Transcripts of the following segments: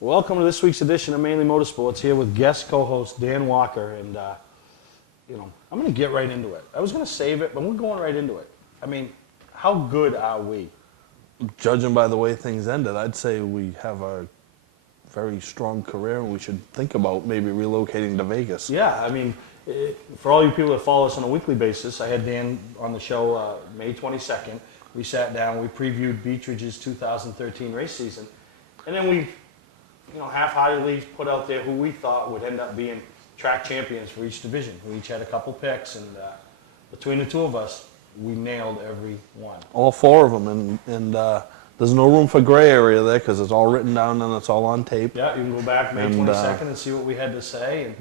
Welcome to this week's edition of Mainly Motorsports, here with guest co-host Dan Walker, and I'm going to get right into it. I was going to save it, but we're going right into it. I mean, how good are we? Judging by the way things ended, I'd say we have a very strong career, and we should think about maybe relocating to Vegas. Yeah, I mean, for all you people that follow us on a weekly basis, I had Dan on the show May 22nd. We sat down, we previewed Beech Ridge's 2013 race season, and then we half-heartedly put out there who we thought would end up being track champions for each division. We each had a couple picks, and between the two of us, we nailed every one. All four of them, and there's no room for gray area there because it's all written down and it's all on tape. Yeah, you can go back May 22nd and see what we had to say. And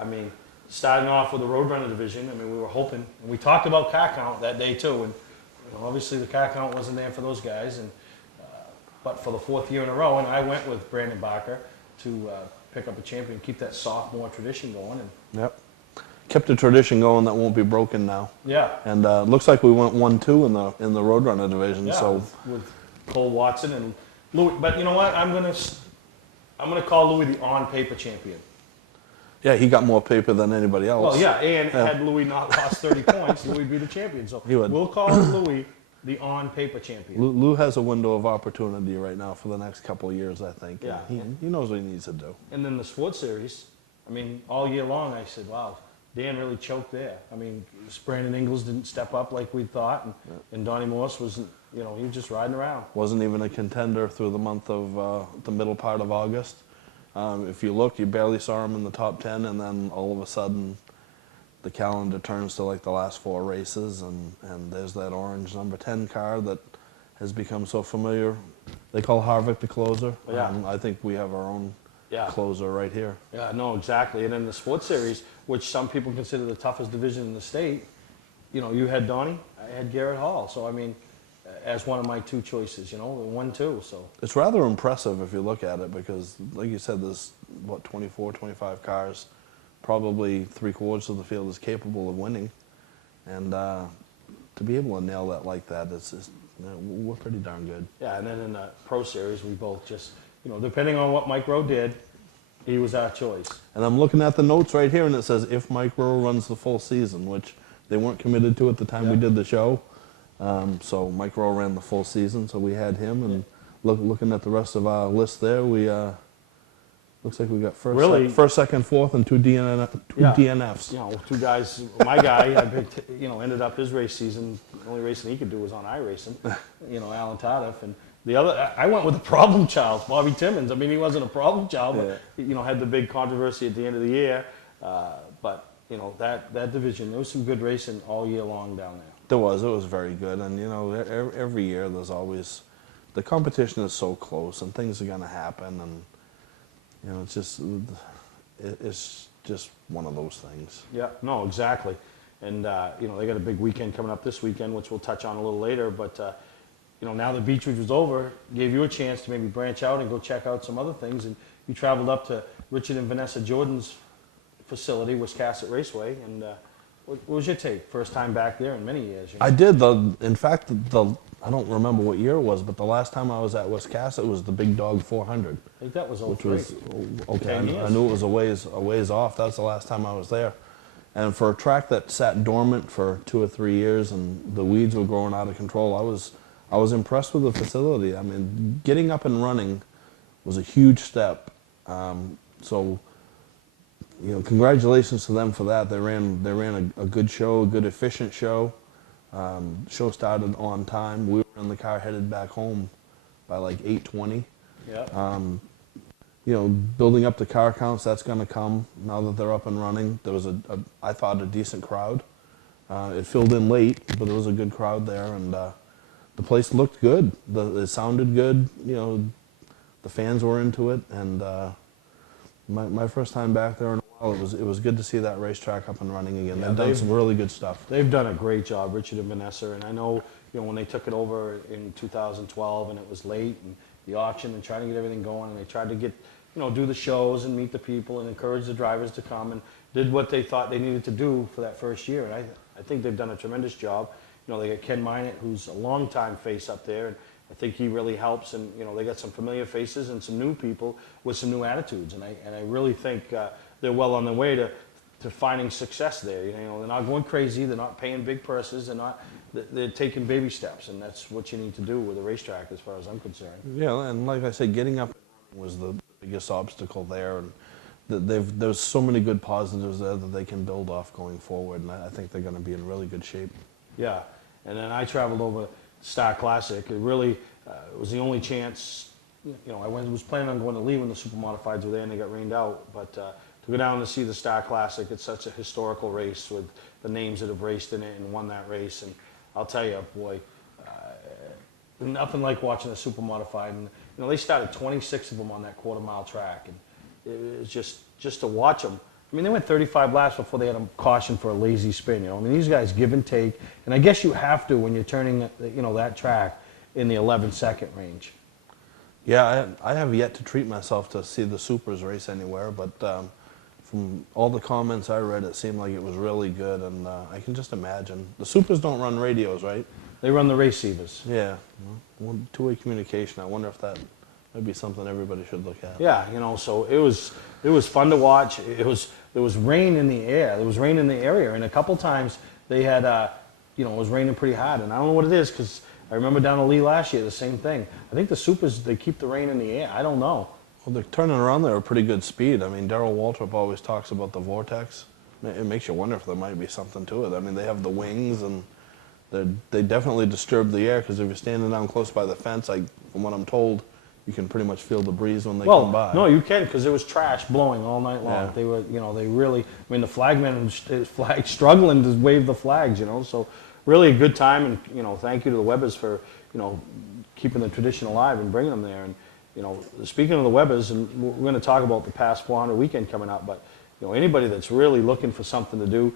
I mean, starting off with the Roadrunner division, I mean, we were hoping, and we talked about car count that day too, and obviously the car count wasn't there for those guys, and but for the fourth year in a row, and I went with Brandon Barker to pick up a champion, keep that sophomore tradition going. And yep. Kept a tradition going that won't be broken now. yeah. And looks like we went 1-2 in the Roadrunner division. Yeah, so with Cole Watson and Louis. But you know what? I'm gonna call Louis the on-paper champion. yeah, he got more paper than anybody else. Well, yeah, and had Louis not lost 30 points, Louis would be the champion. So He would. we'll call Louis the on-paper champion. Lou has a window of opportunity right now for the next couple of years, I think. Yeah. He knows what he needs to do. And then the sports series, I mean, all year long I said, wow, Dan really choked there. I mean, Brandon Ingles didn't step up like we thought, and Donnie Morse wasn't, he was just riding around. Wasn't even a contender through the month of the middle part of August. If you look, you barely saw him in the top 10, and then all of a sudden the calendar turns to like the last 4 races, and there's that orange number 10 car that has become so familiar. They call Harvick the closer. Yeah. I think we have our own closer right here. Yeah, no, exactly. And then the sports series, which some people consider the toughest division in the state, you had Donnie, I had Garrett Hall. So, I mean, as one of my 2 choices, 1-2. So It's rather impressive if you look at it because, like you said, there's, 24, 25 cars. Probably 3/4 of the field is capable of winning. And to be able to nail that like that, we're pretty darn good. yeah, and then in the pro series, we both just, depending on what Mike Rowe did, he was our choice. And I'm looking at the notes right here, and it says if Mike Rowe runs the full season, which they weren't committed to at the time we did the show. So Mike Rowe ran the full season, so we had him. And looking at the rest of our list there, we looks like we got first, second, fourth, and two DNFs. 2 guys. My guy, I picked, ended up his race season. The only racing he could do was on iRacing. Alan Tardif, and the other. I went with the problem child, Bobby Timmons. I mean, he wasn't a problem child, but had the big controversy at the end of the year. But that division, there was some good racing all year long down there. It was very good, and every year there's always the competition is so close, and things are going to happen, and it's just one of those things. Yeah, no, exactly. And, they got a big weekend coming up this weekend, which we'll touch on a little later. But, now that Beech Ridge was over, gave you a chance to maybe branch out and go check out some other things. And you traveled up to Richard and Vanessa Jordan's facility, Wiscasset Raceway. And what was your take? First time back there in many years. I did. In fact, I don't remember what year it was, but the last time I was at Wiscasset was the Big Dog 400. I think that was 03. Which was, okay, I knew it was a ways off. That's the last time I was there. And for a track that sat dormant for 2 or 3 years and the weeds were growing out of control, I was impressed with the facility. I mean, getting up and running was a huge step. So, congratulations to them for that. They ran a good show, a good efficient show. Show started on time. We were in the car headed back home by like 8:20. Yeah. Building up the car counts, that's going to come now that they're up and running. There was I thought a decent crowd. It filled in late, but there was a good crowd there, and the place looked good. It sounded good. The fans were into it, and my first time back there in a while, it was good to see that racetrack up and running again. Yeah, they've done some really good stuff. They've done a great job, Richard and Vanessa. And I know, when they took it over in 2012 and it was late, and the auction and trying to get everything going, and they tried to get, do the shows and meet the people and encourage the drivers to come, and did what they thought they needed to do for that first year. And I think they've done a tremendous job. They got Ken Minot, who's a longtime face up there, and I think he really helps, and they got some familiar faces and some new people with some new attitudes, and I really think they're well on their way to finding success there. They're not going crazy, they're not paying big purses, they're taking baby steps, and that's what you need to do with a racetrack as far as I'm concerned. Yeah, and like I said, getting up was the biggest obstacle there, and there's so many good positives there that they can build off going forward, and I think they're going to be in really good shape. Yeah, and then I traveled over Star Classic. It really it was the only chance. I was planning on going to Lee when the super modifieds were there and they got rained out, but to go down to see the Star Classic, it's such a historical race with the names that have raced in it and won that race, and I'll tell you, boy, nothing like watching a super modified. And they started 26 of them on that quarter-mile track, and it was just to watch them. I mean, they went 35 laps before they had a caution for a lazy spin. I mean, these guys give and take, and I guess you have to when you're turning that track in the 11-second range. Yeah, I have yet to treat myself to see the supers race anywhere, but from all the comments I read, it seemed like it was really good, and I can just imagine. The supers don't run radios, right? They run the receivers. Yeah, two-way communication. I wonder if that might be something everybody should look at. Yeah, so it was fun to watch. There was rain in the air. There was rain in the area, and a couple times they had, it was raining pretty hard, and I don't know what it is, because I remember down to Lee last year, the same thing. I think the supers, they keep the rain in the air. I don't know. Well, they're turning around there at pretty good speed. I mean, Darrell Waltrip always talks about the vortex. It makes you wonder if there might be something to it. I mean, they have the wings, and they definitely disturb the air, because if you're standing down close by the fence, from what I'm told, you can pretty much feel the breeze when they come by. No, you can, because there was trash blowing all night long. Yeah. They were, they really, I mean, the flagmen was struggling to wave the flags, so really a good time, and, thank you to the Webbers for, keeping the tradition alive and bringing them there. And, speaking of the Webbers, and we're going to talk about the past 400 weekend coming up, but, anybody that's really looking for something to do,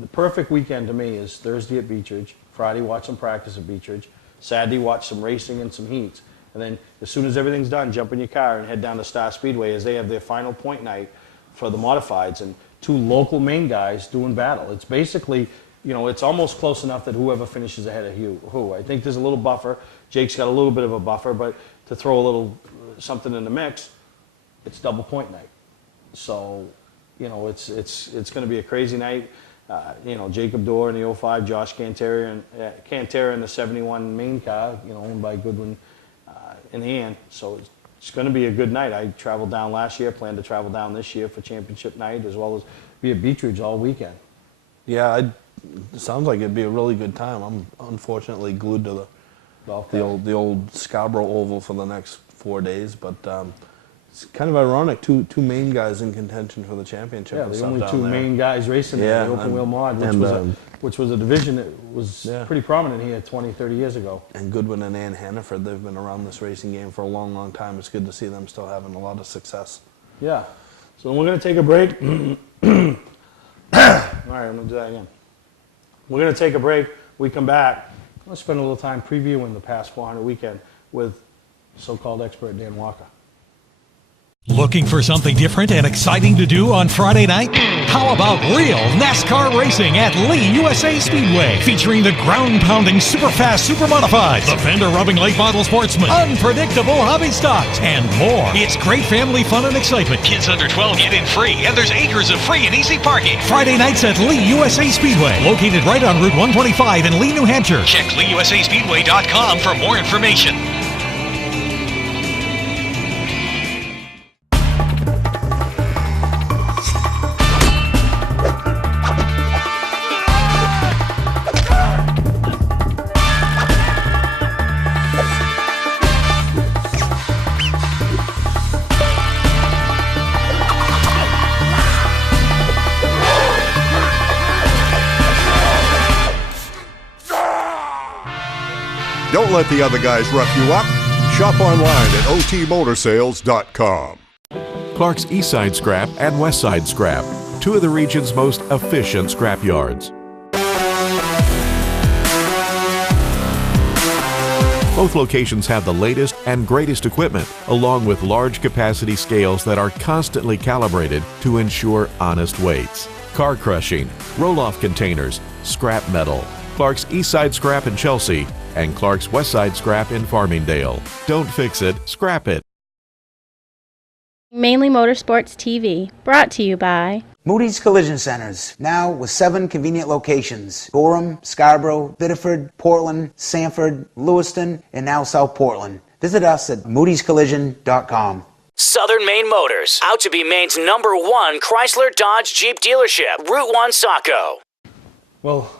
the perfect weekend to me is Thursday at Beechridge, Friday watch some practice at Beechridge, Saturday watch some racing and some heats, and then as soon as everything's done, jump in your car and head down to Star Speedway as they have their final point night for the modifieds, and two local Maine guys doing battle. It's basically, it's almost close enough that whoever finishes ahead of who. I think there's a little buffer. Jake's got a little bit of a buffer, but to throw a little something in the mix, it's double point night. So, it's going to be a crazy night. Jacob Dorr in the 05, Josh Cantera in the 71 Maine car, owned by Goodwin in the end. So it's going to be a good night. I traveled down last year, plan to travel down this year for championship night, as well as be at Beechridge all weekend. Yeah, it sounds like it'd be a really good time. I'm unfortunately glued to the old Scarborough Oval for the next 4 days, but it's kind of ironic. Two Maine guys in contention for the championship. Yeah, the only two Maine guys racing there, the open wheel mod, which was a division that was pretty prominent here 20, 30 years ago. And Goodwin and Ann Hannaford, they've been around this racing game for a long, long time. It's good to see them still having a lot of success. Yeah. So we're going to take a break. All right, I'm going to do that again. We're going to take a break. We come back. Let's spend a little time previewing the past 400 weekend with so-called expert Dan Walker. Looking for something different and exciting to do on Friday night? How about real NASCAR racing at Lee USA Speedway, featuring the ground-pounding, super-fast, super-modifieds, the fender-rubbing late model sportsmen, unpredictable hobby stocks, and more. It's great family fun and excitement. Kids under 12 get in free, and there's acres of free and easy parking. Friday nights at Lee USA Speedway, located right on Route 125 in Lee, New Hampshire. Check LeeUSASpeedway.com for more information. Don't let the other guys rough you up. Shop online at otmotorsales.com. Clark's Eastside Scrap and Westside Scrap, two of the region's most efficient scrap yards. Both locations have the latest and greatest equipment, along with large capacity scales that are constantly calibrated to ensure honest weights. Car crushing, roll-off containers, scrap metal. Clark's Eastside Scrap in Chelsea and Clark's Westside Scrap in Farmingdale. Don't fix it, scrap it. Mainely Motorsports TV, brought to you by Moody's Collision Centers, now with 7 convenient locations: Gorham, Scarborough, Biddeford, Portland, Sanford, Lewiston, and now South Portland. Visit us at moodyscollision.com. Southern Maine Motors, out to be Maine's #1 Chrysler Dodge Jeep dealership, Route 1 Saco. Well,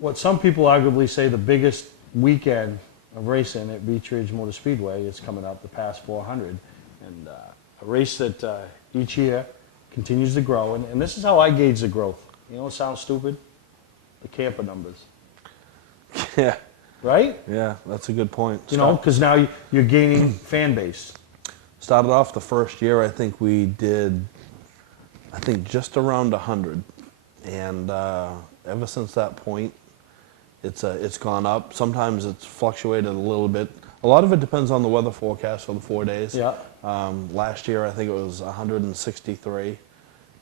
what some people arguably say the biggest weekend of racing at Beech Ridge Motor Speedway is coming up, the Past 400, and a race that each year continues to grow. And this is how I gauge the growth. You know, it sounds stupid. The camper numbers. Yeah. Right? Yeah, that's a good point. You know, because now you're gaining fan base. Started off the first year, I think we did, just around 100. And ever since that point, it's gone up. Sometimes it's fluctuated a little bit. A lot of it depends on the weather forecast for the 4 days. Yeah. Last year, I think it was 163.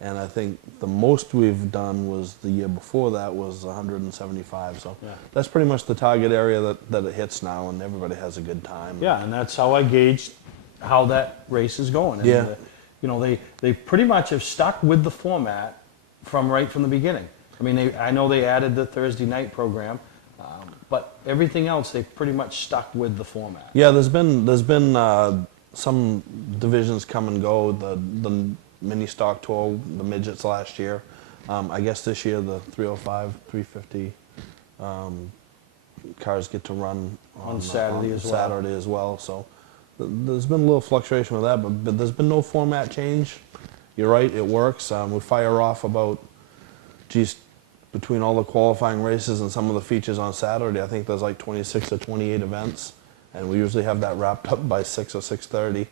And I think the most we've done was the year before that was 175. So Yeah. that's pretty much the target area that it hits now, and everybody has a good time. Yeah, and that's how I gauged how that race is going. And, Yeah. You know, they pretty much have stuck with the format from right from the beginning. I mean, I know they added the Thursday night program, but everything else they pretty much stuck with the format. Yeah, there's been some divisions come and go. The mini stock tour, the midgets last year. I guess this year the 305, 350 cars get to run On Saturday as well. Saturday as well. So there's been a little fluctuation with that, but there's been no format change. You're right, it works. We fire off about, between all the qualifying races and some of the features on Saturday, I think there's like 26 or 28 events, and we usually have that wrapped up by 6 or 6:30.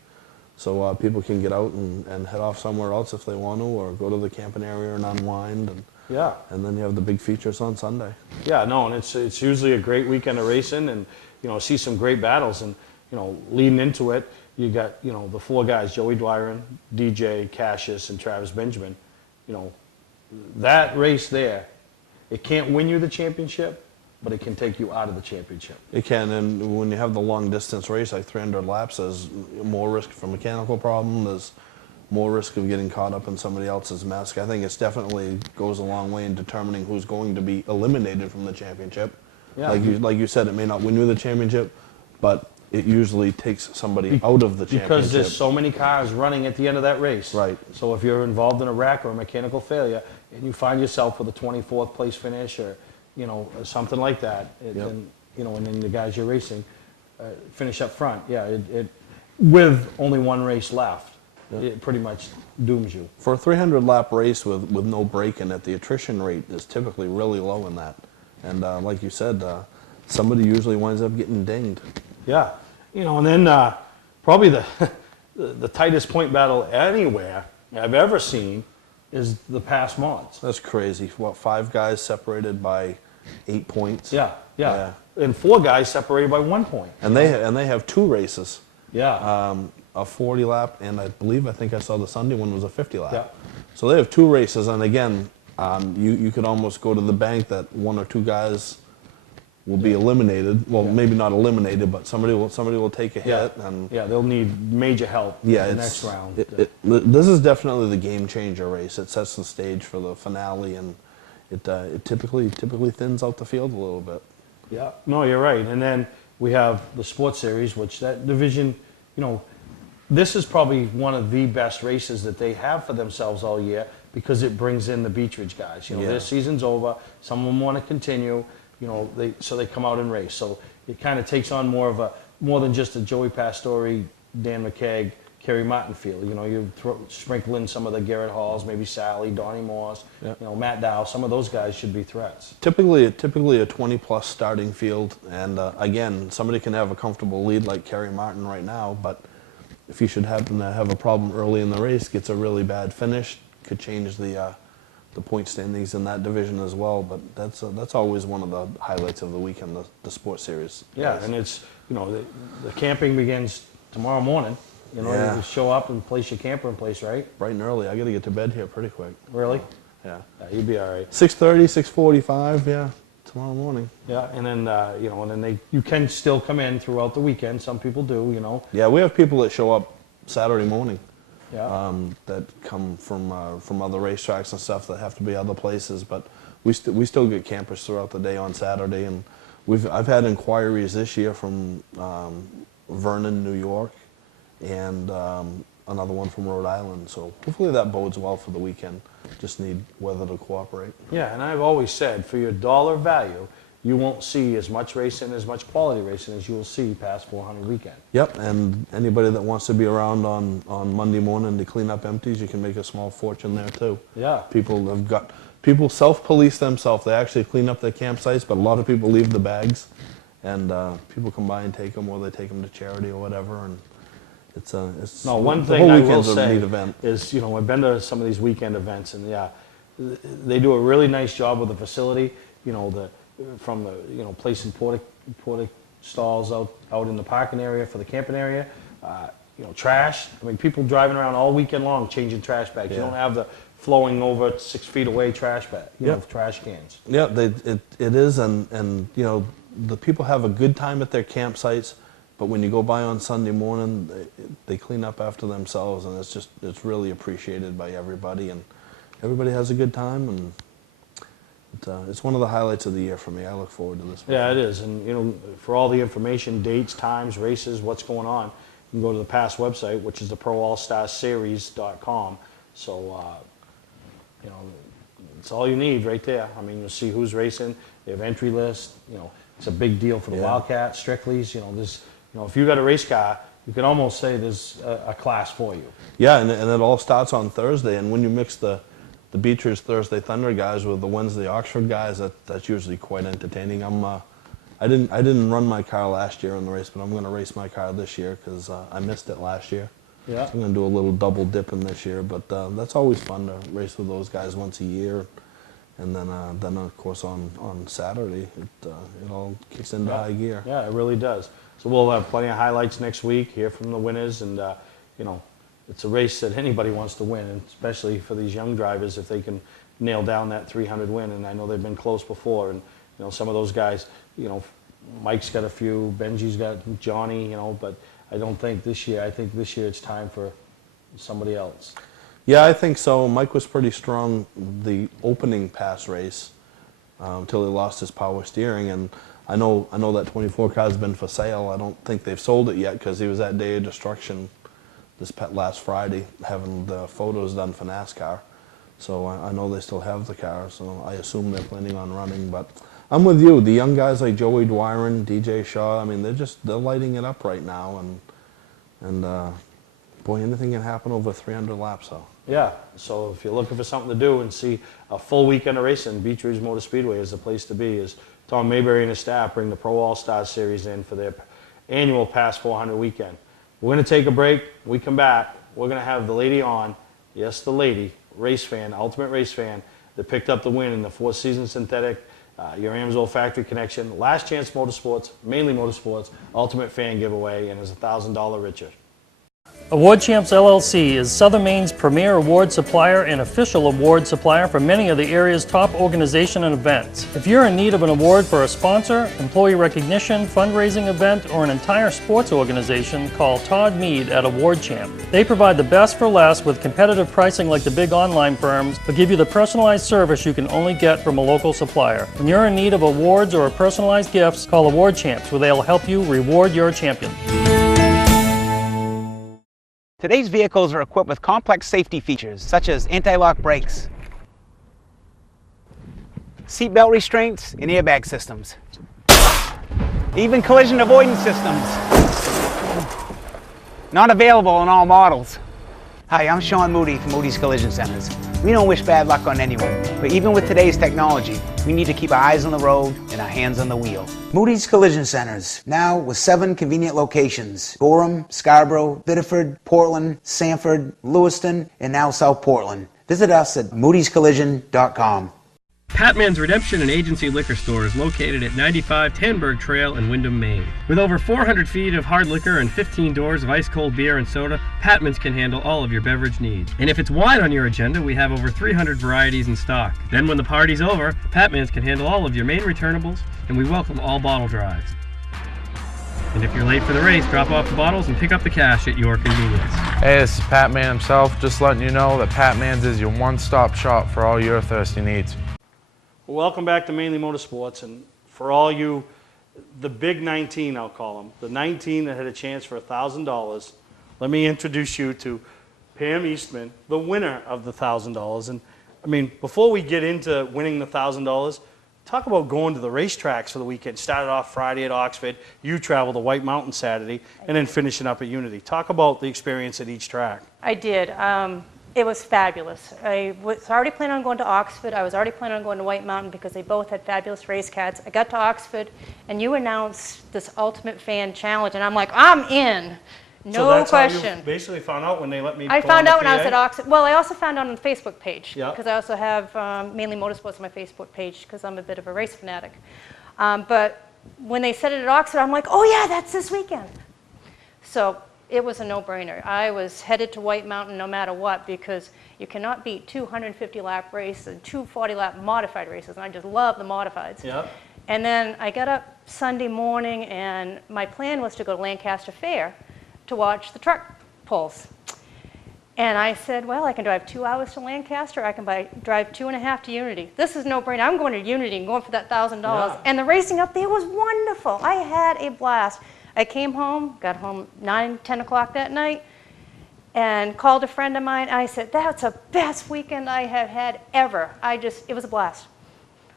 So people can get out and head off somewhere else if they want to, or go to the camping area and unwind. Yeah. And then you have the big features on Sunday. Yeah, no, and it's usually a great weekend of racing, and you know, see some great battles. And you know, leading into it, you got, you know, the 4 guys: Joey Dwyron, DJ, Cassius, and Travis Benjamin. You know, that race there, it can't win you the championship, but it can take you out of the championship. It can, and when you have the long distance race, like 300 laps, there's more risk for mechanical problem. There's more risk of getting caught up in somebody else's mess. I think it's definitely goes a long way in determining who's going to be eliminated from the championship. Yeah. Like you said, it may not win you the championship, but it usually takes somebody out of the championship. Because there's so many cars running at the end of that race. Right. So if you're involved in a wreck or a mechanical failure, and you find yourself with a 24th place finish, or you know, something like that, then, you know, and then the guys you're racing finish up front. Yeah, it with only 1 race left, it pretty much dooms you. For a 300 lap race with no break in it, the attrition rate is typically really low in that. And like you said, somebody usually winds up getting dinged. Yeah, you know, and then probably the tightest point battle anywhere I've ever seen is the past mods. That's crazy. What, 5 guys separated by 8 points? Yeah, and 4 guys separated by 1 point. And they have 2 races. Yeah. A 40 lap, and I think I saw the Sunday one was a 50 lap. Yeah. So they have 2 races, and again, you could almost go to the bank that 1 or 2 guys will be eliminated. Well, maybe not eliminated, but somebody will take a hit. And yeah, they'll need major help in the next round. This is definitely the game changer race. It sets the stage for the finale, and it typically thins out the field a little bit. Yeah, no, you're right. And then we have the sports series, which that division, you know, this is probably one of the best races that they have for themselves all year, because it brings in the Beech Ridge guys. You know, their season's over. Some of them want to continue. You know, so they come out and race. So it kind of takes on more than just a Joey Pastore, Dan McKeag, Kerry Martin feel. You know, you sprinkle in some of the Garrett Halls, maybe Sally, Donnie Morse, you know, Matt Dow. Some of those guys should be threats. Typically a 20+ starting field, and again, somebody can have a comfortable lead like Kerry Martin right now, but if you should happen to have a problem early in the race, gets a really bad finish, could change the point standings in that division as well. But that's always one of the highlights of the weekend, the sports series. Yeah, and it's, you know, the camping begins tomorrow morning. You know, you just show up and place your camper in place, right? Bright and early. I got to get to bed here pretty quick. Really? Yeah. You'd be all right. 6:30, 6:45. Yeah. Tomorrow morning. Yeah, and then, you know, and then you can still come in throughout the weekend. Some people do, you know. Yeah, we have people that show up Saturday morning. Yeah. That come from other racetracks and stuff that have to be other places, but we still get campers throughout the day on Saturday, and I've had inquiries this year from Vernon, New York, and another one from Rhode Island. So hopefully that bodes well for the weekend. Just need weather to cooperate. Yeah, and I've always said, for your dollar value, you won't see as much racing, as much quality racing as you will see past 400 weekend. Yep, and anybody that wants to be around on Monday morning to clean up empties, you can make a small fortune there too. Yeah. People self-police themselves. They actually clean up their campsites, but a lot of people leave the bags, and people come by and take them, or they take them to charity or whatever. And it's No, one the thing whole I will weekend's a say neat event. is, you know, I've been to some of these weekend events, and yeah, they do a really nice job with the facility. You know, from the, you know, placing porta stalls out in the parking area for the camping area. You know, trash. I mean, people driving around all weekend long changing trash bags. You don't have the flowing over 6 feet away trash bag, you know, trash cans. Yeah, it is, and you know, the people have a good time at their campsites, but when you go by on Sunday morning, they clean up after themselves, and it's really appreciated by everybody, and everybody has a good time, and it's one of the highlights of the year for me. I look forward to this. Yeah, it is, and you know, for all the information, dates, times, races, what's going on, you can go to the past website, which is the ProAllStarSeries.com. So, you know, it's all you need right there. I mean, you'll see who's racing. They have entry lists. You know, it's a big deal for the Wildcats, Strickleys. You know, there's, you know, if you got a race car, you can almost say there's a class for you. Yeah, and it all starts on Thursday, and when you mix the Beechers Thursday Thunder guys with the Wednesday Oxford guys, that's usually quite entertaining. I didn't run my car last year in the race, but I'm going to race my car this year because I missed it last year. Yeah. I'm going to do a little double dipping this year, but that's always fun to race with those guys once a year. And then of course on Saturday it all kicks into high gear. Yeah, it really does. So we'll have plenty of highlights next week, hear from the winners, and you know, it's a race that anybody wants to win, and especially for these young drivers if they can nail down that 300 win. And I know they've been close before, and you know, some of those guys, you know, Mike's got a few, Benji's got Johnny, you know, but I don't think this year. I think this year it's time for somebody else. Yeah, I think so. Mike was pretty strong the opening pass race until he lost his power steering, and I know that 24 car's been for sale. I don't think they've sold it yet because he was at Day of Destruction this last Friday having the photos done for NASCAR. So I know they still have the car, so I assume they're planning on running. But I'm with you. The young guys like Joey Dwyron, DJ Shaw, I mean, they're lighting it up right now, and boy, anything can happen over 300 laps though. Yeah, so if you're looking for something to do and see a full weekend of racing, Beach Ridge Motor Speedway is the place to be. As Tom Mayberry and his staff bring the Pro All-Star Series in for their annual Past 400 weekend. We're going to take a break. When we come back, we're going to have the lady on, yes, the lady, race fan, ultimate race fan, that picked up the win in the Four Seasons Synthetic, your Amsoil Factory Connection, Last Chance Motorsports, Mainly Motorsports, Ultimate Fan Giveaway, and is $1,000 richer. Award Champs LLC is Southern Maine's premier award supplier and official award supplier for many of the area's top organizations and events. If you're in need of an award for a sponsor, employee recognition, fundraising event, or an entire sports organization, call Todd Mead at Award Champ. They provide the best for less with competitive pricing like the big online firms, but give you the personalized service you can only get from a local supplier. When you're in need of awards or personalized gifts, call Award Champs, where they'll help you reward your champion. Today's vehicles are equipped with complex safety features such as anti-lock brakes, seatbelt restraints, and airbag systems. Even collision avoidance systems. Not available in all models. Hi, I'm Sean Moody from Moody's Collision Centers. We don't wish bad luck on anyone, but even with today's technology, we need to keep our eyes on the road and our hands on the wheel. Moody's Collision Centers, now with 7 convenient locations: Gorham, Scarborough, Biddeford, Portland, Sanford, Lewiston, and now South Portland. Visit us at moodyscollision.com. Patman's Redemption and Agency Liquor Store is located at 95 Tanberg Trail in Windham, Maine. With over 400 feet of hard liquor and 15 doors of ice-cold beer and soda, Patman's can handle all of your beverage needs. And if it's wine on your agenda, we have over 300 varieties in stock. Then when the party's over, Patman's can handle all of your main returnables, and we welcome all bottle drives. And if you're late for the race, drop off the bottles and pick up the cash at your convenience. Hey, this is Pat Man himself, just letting you know that Pat Man's is your one-stop shop for all your thirsty needs. Well, welcome back to Mainely Motorsports, and for all you, the big 19, I'll call them, the 19 that had a chance for $1,000, let me introduce you to Pam Eastman, the winner of the $1,000. And I mean, before we get into winning the $1,000, talk about going to the racetracks for the weekend. Started off Friday at Oxford, you traveled to White Mountain Saturday, and then finishing up at Unity. Talk about the experience at each track. I did. It was fabulous. I was already planning on going to Oxford. I was already planning on going to White Mountain because they both had fabulous race cats. I got to Oxford, and you announced this Ultimate Fan Challenge, and I'm like, I'm in. No so that's question. How you basically found out when they let me. I found out when I was at Oxford. Well, I also found out on the Facebook page because I also have Mainly Motorsports on my Facebook page because I'm a bit of a race fanatic. But when they said it at Oxford, I'm like, oh yeah, that's this weekend. So it was a no-brainer. I was headed to White Mountain no matter what because you cannot beat 250-lap races and 240-lap modified races, and I just love the modifieds. Yep. And then I got up Sunday morning, and my plan was to go to Lancaster Fair to watch the truck pulls. And I said, well, I can drive 2 hours to Lancaster, I can drive 2.5 to Unity. This is no-brainer. I'm going to Unity and going for that $1,000. Yeah. And the racing up there was wonderful. I had a blast. I came home, got home 9, 10 o'clock that night, and called a friend of mine. I said, that's the best weekend I have had ever. It was a blast.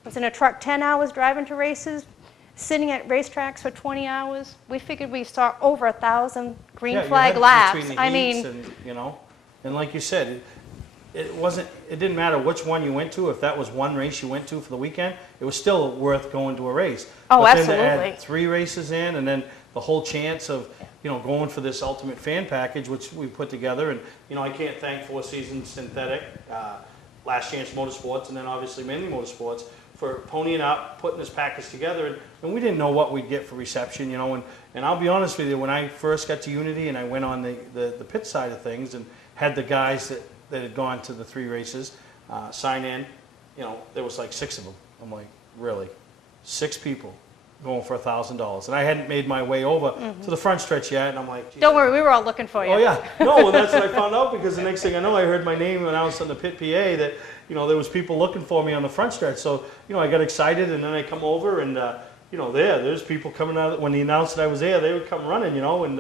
I was in a truck 10 hours driving to races, sitting at racetracks for 20 hours. We figured we saw over 1,000 green flag laps. I mean, and, you know, and like you said, it didn't matter which one you went to. If that was one race you went to for the weekend, it was still worth going to a race. Oh, but absolutely. Then to add 3 races in, and then the whole chance of, you know, going for this ultimate fan package, which we put together. And, you know, I can't thank Four Seasons Synthetic, Last Chance Motorsports, and then obviously Mainly Motorsports for ponying up, putting this package together. And we didn't know what we'd get for reception, you know. And I'll be honest with you, when I first got to Unity and I went on the pit side of things and had the guys that had gone to the 3 races sign in, you know, there was like 6 of them. I'm like, really? 6 people going for $1,000, and I hadn't made my way over to the front stretch yet, and I'm like, don't worry, we were all looking for you. Oh yeah, no, and that's what I found out because the next thing I know, I heard my name announced on the pit PA that, you know, there was people looking for me on the front stretch. So, you know, I got excited, and then I come over, and you know, there's people coming out. When they announced that I was there, they would come running, you know, and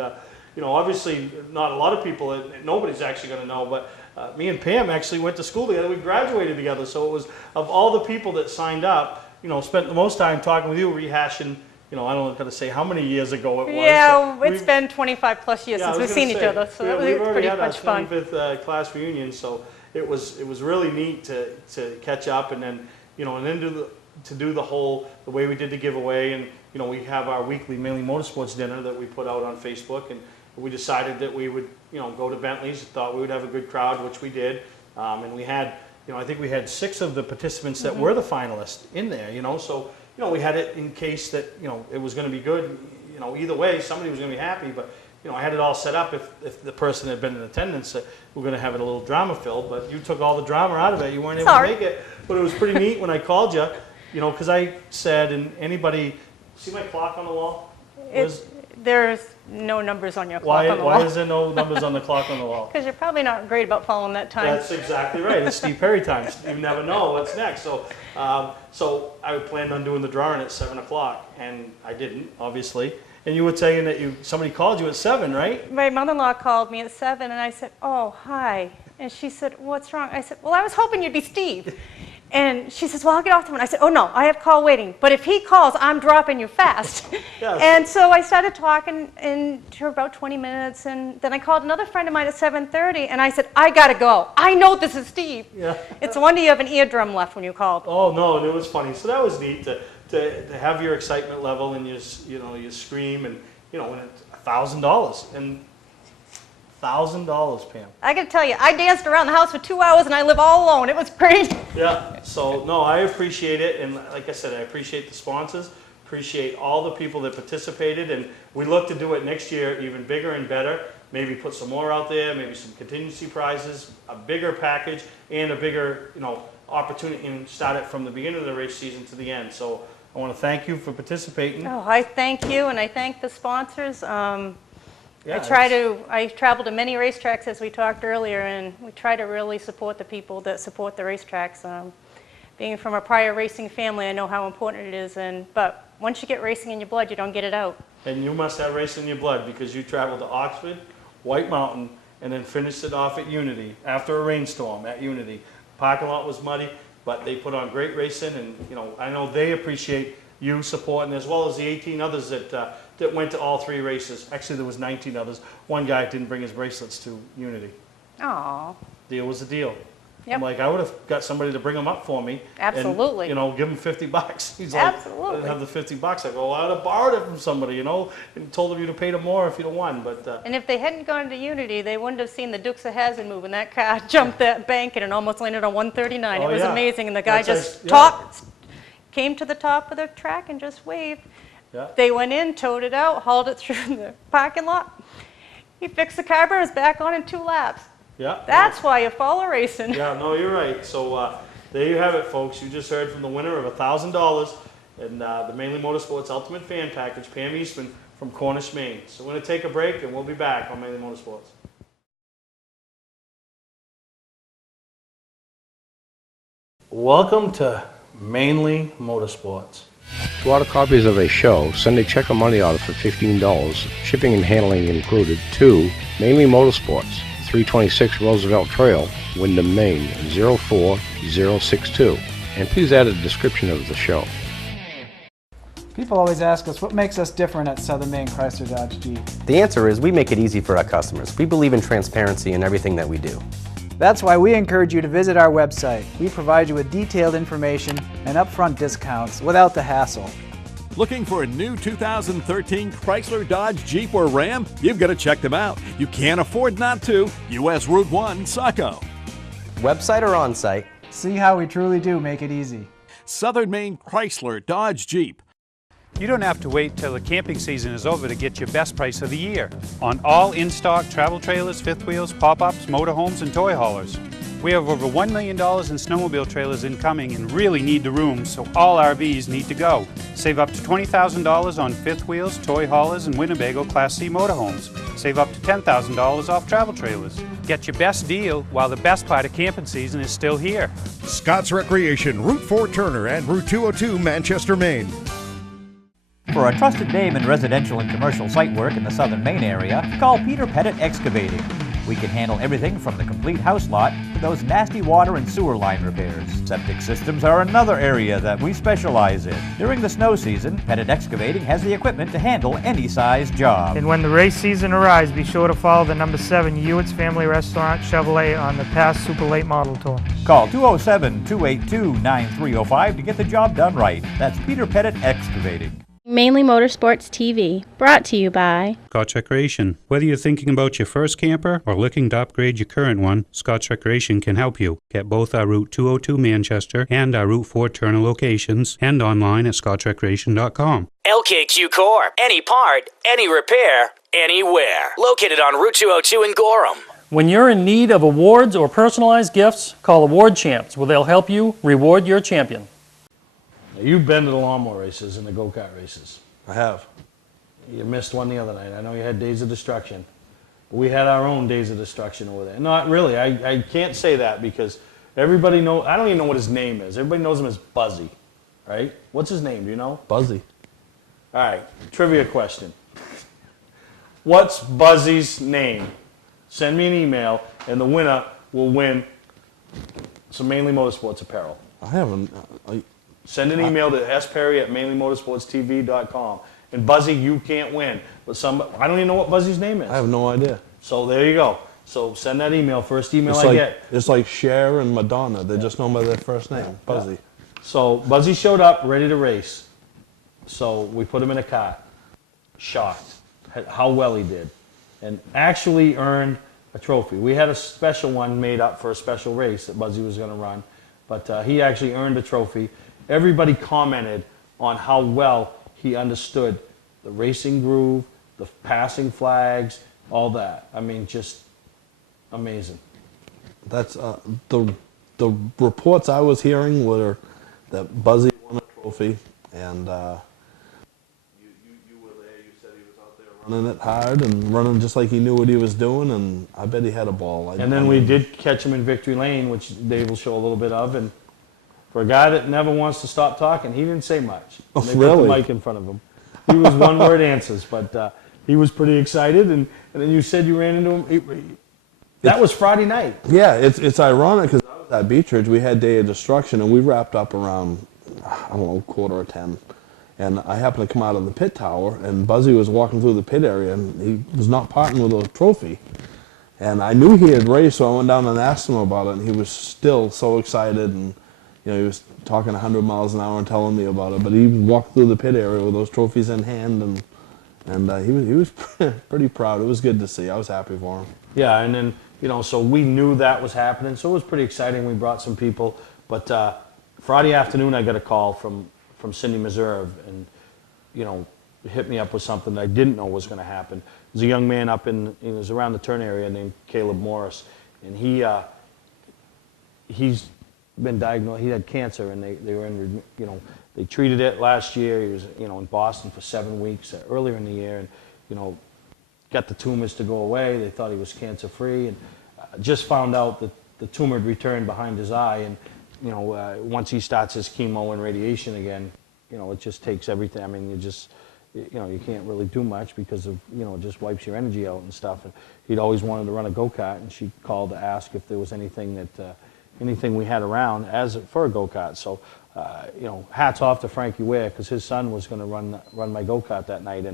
you know, obviously not a lot of people, nobody's actually going to know, but me and Pam actually went to school together. We graduated together, so it was, of all the people that signed up, you know, spent the most time talking with you, rehashing, you know, I don't know how to say how many years ago it was. Yeah, it's been 25 plus years since we've seen each other, so that was pretty much fun. We've already had our 25th class reunion, so it was really neat to catch up, and then, you know, and then to do the way we did the giveaway, and, you know, we have our weekly Mainly Motorsports dinner that we put out on Facebook, and we decided that we would, you know, go to Bentley's, thought we would have a good crowd, which we did, and we had, you know, I think we had 6 of the participants that were the finalists in there, you know, so, you know, we had it in case that, you know, it was going to be good, you know, either way, somebody was going to be happy, but, you know, I had it all set up if the person had been in attendance, we're going to have it a little drama filled, but you took all the drama out of it, you weren't able to make it, but it was pretty neat when I called you, you know, because I said, and anybody, see my clock on the wall? There's no numbers on your clock on the wall. Why is there no numbers on the clock on the wall? Because you're probably not great about following that time. That's exactly right. It's Steve Perry time. You never know what's next. So, so I planned on doing the drawing at 7 o'clock, and I didn't, obviously. And you were saying that somebody called you at 7, right? My mother-in-law called me at 7, and I said, "Oh, hi." And she said, "What's wrong?" I said, "Well, I was hoping you'd be Steve." And she says, "Well, I'll get off the phone." I said, "Oh no, I have call waiting. But if he calls, I'm dropping you fast." Yes. And so I started talking for about 20 minutes, and then I called another friend of mine at 7:30, and I said, "I gotta go. I know this is Steve." Yeah. It's a wonder you have an eardrum left when you called. Oh no, and it was funny. So that was neat to have your excitement level and you scream, and, you know, and $1,000, and $1,000, Pam. I got to tell you, I danced around the house for 2 hours and I live all alone. It was great. Yeah, so no, I appreciate it, and like I said, I appreciate the sponsors, appreciate all the people that participated, and we look to do it next year even bigger and better. Maybe put some more out there, maybe some contingency prizes, a bigger package, and a bigger, opportunity, and start it from the beginning of the race season to the end. So I want to thank you for participating. Oh, I thank you, and I thank the sponsors. Yeah, I travel to many racetracks, as we talked earlier, and we try to really support the people that support the racetracks. Being from a prior racing family, I know how important it is, but once you get racing in your blood, you don't get it out. And you must have racing in your blood, because you traveled to Oxford, White Mountain, and then finished it off at Unity after a rainstorm at Unity. Parking lot was muddy, but they put on great racing, and I know they appreciate you supporting, as well as the 18 others that went to all 3 races. Actually, there was 19 others. One guy didn't bring his bracelets to Unity. Oh. Deal was a deal. Yep. I'm like, I would have got somebody to bring them up for me. Absolutely. And, give him $50. He's like, absolutely. I have the $50. I go, I would have borrowed it from somebody, and told them you'd have paid them more if you'd have won. But and if they hadn't gone to Unity, they wouldn't have seen the Dukes of Hazzard move, and that car jumped that bank and it almost landed on 139. Oh, it was yeah. amazing, and the guy came to the top of the track and just waved. Yeah. They went in, towed it out, hauled it through the parking lot. He fixed the carburetor, it was back on in 2 laps. Yeah. That's why you follow racing. Yeah, no, you're right. So there you have it, folks. You just heard from the winner of $1,000 in the Mainely Motorsports Ultimate Fan Package, Pam Eastman from Cornish, Maine. So we're going to take a break, and we'll be back on Mainely Motorsports. Welcome to Mainely Motorsports. To order copies of a show, send a check or money order for $15, shipping and handling included, to Mainely Motorsports, 326 Roosevelt Trail, Windham, Maine, 04062. And please add a description of the show. People always ask us what makes us different at Southern Maine Chrysler Dodge Jeep. The answer is we make it easy for our customers. We believe in transparency in everything that we do. That's why we encourage you to visit our website. We provide you with detailed information and upfront discounts without the hassle. Looking for a new 2013 Chrysler, Dodge, Jeep, or Ram? You've got to check them out. You can't afford not to. US Route 1, Saco. Website or on-site? See how we truly do make it easy. Southern Maine Chrysler, Dodge, Jeep. You don't have to wait till the camping season is over to get your best price of the year on all in-stock travel trailers, fifth wheels, pop-ups, motorhomes, and toy haulers. We have over $1 million in snowmobile trailers incoming and really need the room, so all RVs need to go. Save up to $20,000 on fifth wheels, toy haulers, and Winnebago Class C motorhomes. Save up to $10,000 off travel trailers. Get your best deal while the best part of camping season is still here. Scott's Recreation, Route 4 Turner and Route 202 Manchester, Maine. For a trusted name in residential and commercial site work in the Southern Maine area, call Peter Pettit Excavating. We can handle everything from the complete house lot to those nasty water and sewer line repairs. Septic systems are another area that we specialize in. During the snow season, Pettit Excavating has the equipment to handle any size job. And when the race season arrives, be sure to follow the number 7 Hewitt's Family Restaurant Chevrolet on the past Super Late Model Tour. Call 207-282-9305 to get the job done right. That's Peter Pettit Excavating. Mainly Motorsports TV, brought to you by Scotch Recreation. Whether you're thinking about your first camper or looking to upgrade your current one, Scotch Recreation can help you. Get both our Route 202 Manchester and our Route 4 Turner locations and online at scotchrecreation.com. LKQ Core. Any part, any repair, anywhere. Located on Route 202 in Gorham. When you're in need of awards or personalized gifts, call Award Champs, where they'll help you reward your champion. You've been to the lawnmower races and the go-kart races. I have. You missed one the other night. I know you had Days of Destruction. We had our own Days of Destruction over there. Not really. I can't say that because everybody knows. I don't even know what his name is. Everybody knows him as Buzzy, right? What's his name? Do you know? Buzzy. All right. Trivia question. What's Buzzy's name? Send me an email, and the winner will win some Mainely Motorsports apparel. I haven't. Send an email to sperry@mainlymotorsportstv.com. And Buzzy, you can't win. But I don't even know what Buzzy's name is. I have no idea. So there you go. So send that email. First email It's I like, get. It's like Cher and Madonna. They're just known by their first name, Buzzy. Yeah. So Buzzy showed up ready to race. So we put him in a car. Shocked at how well he did. And actually earned a trophy. We had a special one made up for a special race that Buzzy was going to run, but he actually earned a trophy. Everybody commented on how well he understood the racing groove, the passing flags, all that. I mean, just amazing. That's the reports I was hearing were that Buzzy won a trophy, and you were there. You said he was out there running it hard and running just like he knew what he was doing, and I bet he had a ball. And then we did catch him in victory lane, which Dave will show a little bit of. And for a guy that never wants to stop talking, he didn't say much. Oh, they really? put the mic in front of him. He was one-word answers, but he was pretty excited. And then you said you ran into him. That was Friday night. Yeah, it's ironic because I was at Beech Ridge. We had Day of Destruction, and we wrapped up around, I don't know, 9:45. And I happened to come out of the pit tower, and Buzzy was walking through the pit area, and he was not parting with a trophy. And I knew he had raced, so I went down and asked him about it, and he was still so excited. And you know, he was talking 100 miles an hour and telling me about it. But he walked through the pit area with those trophies in hand, and he was pretty proud. It was good to see. I was happy for him. Yeah, and then, you know, so we knew that was happening, so it was pretty exciting. We brought some people, but Friday afternoon I got a call from Cindy Meserve, and, you know, hit me up with something that I didn't know was going to happen. There's a young man up he was around the turn area named Caleb Morris, and he's been diagnosed. He had cancer, and they were in, you know, they treated it last year. He was, you know, in Boston for 7 weeks earlier in the year, and, you know, got the tumors to go away. They thought he was cancer-free, and just found out that the tumor had returned behind his eye. And, you know, once he starts his chemo and radiation again, you know, it just takes everything. I mean, you know, you can't really do much because of, you know, it just wipes your energy out and stuff. And he'd always wanted to run a go-kart, and she called to ask if there was anything that, anything we had around for a go-kart. So, you know, hats off to Frankie Ware, because his son was going to run my go-kart that night.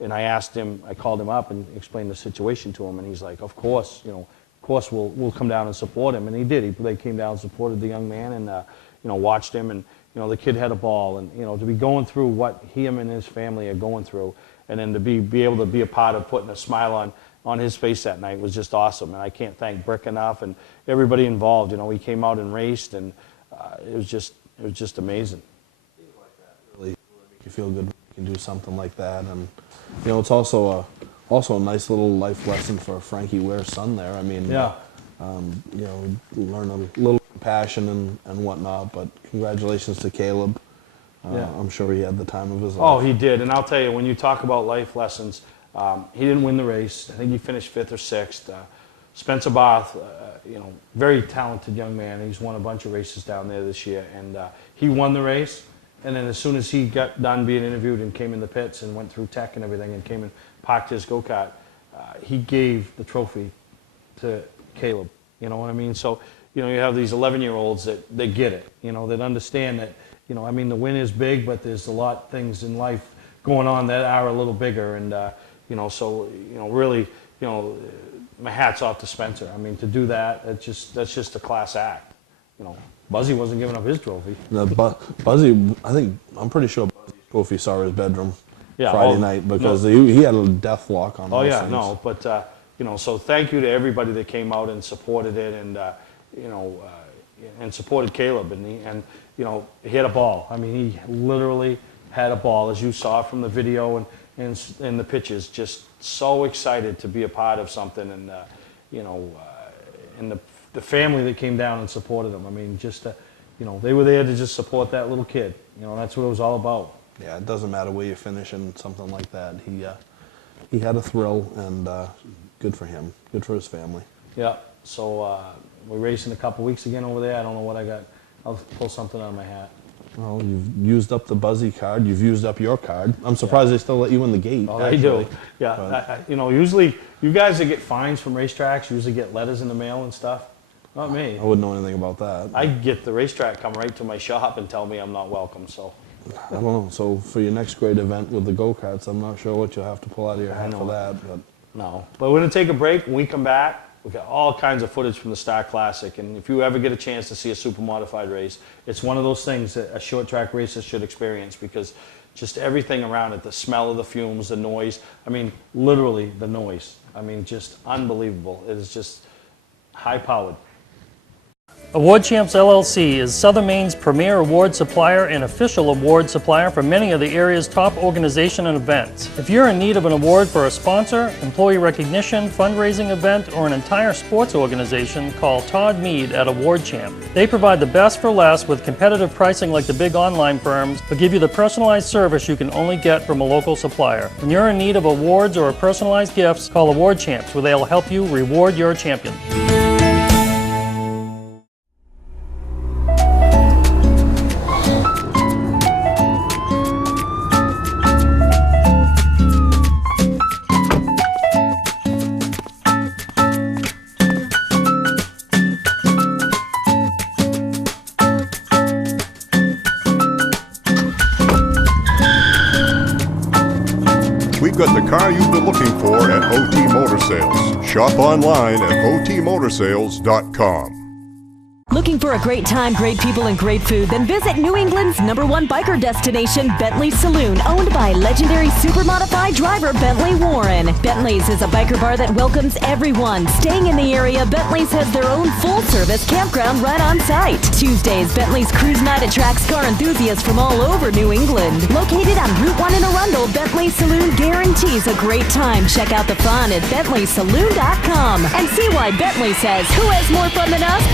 And I asked him, I called him up and explained the situation to him, and he's like, of course, you know, of course we'll come down and support him. And he did. They came down and supported the young man, and you know, watched him, and, you know, the kid had a ball. And, you know, to be going through what him and his family are going through, and then to be able to be a part of putting a smile on his face that night was just awesome. And I can't thank Brick enough and everybody involved. You know, he came out and raced, and it was just amazing. Really make you feel good when you can do something like that. And, you know, it's also a nice little life lesson for Frankie Ware's son there. I mean, yeah. You know, learn a little compassion and whatnot. But congratulations to Caleb. Yeah. I'm sure he had the time of his life. Oh, he did. And I'll tell you, when you talk about life lessons, he didn't win the race. I think he finished 5th or 6th. Spencer Barth, you know, very talented young man. He's won a bunch of races down there this year, and he won the race. And then as soon as he got done being interviewed and came in the pits and went through tech and everything and came and parked his go-kart, he gave the trophy to Caleb. You know what I mean? So, you know, you have these 11-year-olds that they get it, you know, that understand that, you know, I mean, the win is big, but there's a lot of things in life going on that are a little bigger. And, you know, so, you know, really, you know, my hat's off to Spencer. I mean, to do that, that's just a class act. You know, Buzzy wasn't giving up his trophy. No, Buzzy, I'm pretty sure Buzzy's trophy saw his bedroom Friday night, because he had a death lock on those things. No, but, you know, so thank you to everybody that came out and supported it, and, you know, and supported Caleb. And you know, he had a ball. I mean, he literally had a ball, as you saw from the video and the pictures. Just so excited to be a part of something, and you know, and the family that came down and supported him. I mean, just you know, they were there to just support that little kid. You know, that's what it was all about. Yeah, it doesn't matter where you finish in something like that. He had a thrill, and good for him. Good for his family. Yeah. So we're racing a couple weeks again over there. I don't know what I got. I'll pull something out of my hat. Well, you've used up the Buzzy card. You've used up your card. I'm surprised they still let you in the gate. Oh, they do. Yeah. You know, usually you guys that get fines from racetracks usually get letters in the mail and stuff. Not me. I wouldn't know anything about that. I get the racetrack come right to my shop and tell me I'm not welcome. So. I don't know. So for your next great event with the go-karts, I'm not sure what you'll have to pull out of your hat for that. But no. But we're going to take a break. When we come back, We got all kinds of footage from the Star Classic, and if you ever get a chance to see a super modified race, it's one of those things that a short track racer should experience, because just everything around it, the smell of the fumes, the noise, I mean, literally the noise. I mean, just unbelievable. It is just high-powered. Award Champs LLC is Southern Maine's premier award supplier and official award supplier for many of the area's top organization and events. If you're in need of an award for a sponsor, employee recognition, fundraising event, or an entire sports organization, call Todd Mead at Award Champ. They provide the best for less with competitive pricing like the big online firms, but give you the personalized service you can only get from a local supplier. When you're in need of awards or personalized gifts, call Award Champs, where they'll help you reward your champion. We've got the car you've been looking for at OT Motor Sales. Shop online at otmotorsales.com. Looking for a great time, great people, and great food? Then visit New England's #1 biker destination, Bentley's Saloon, owned by legendary super modified driver Bentley Warren. Bentley's is a biker bar that welcomes everyone. Staying in the area, Bentley's has their own full-service campground right on site. Tuesdays, Bentley's Cruise Night attracts car enthusiasts from all over New England. Located on Route 1 in Arundel, Bentley's Saloon guarantees a great time. Check out the fun at BentleySaloon.com and see why Bentley says, who has more fun than us?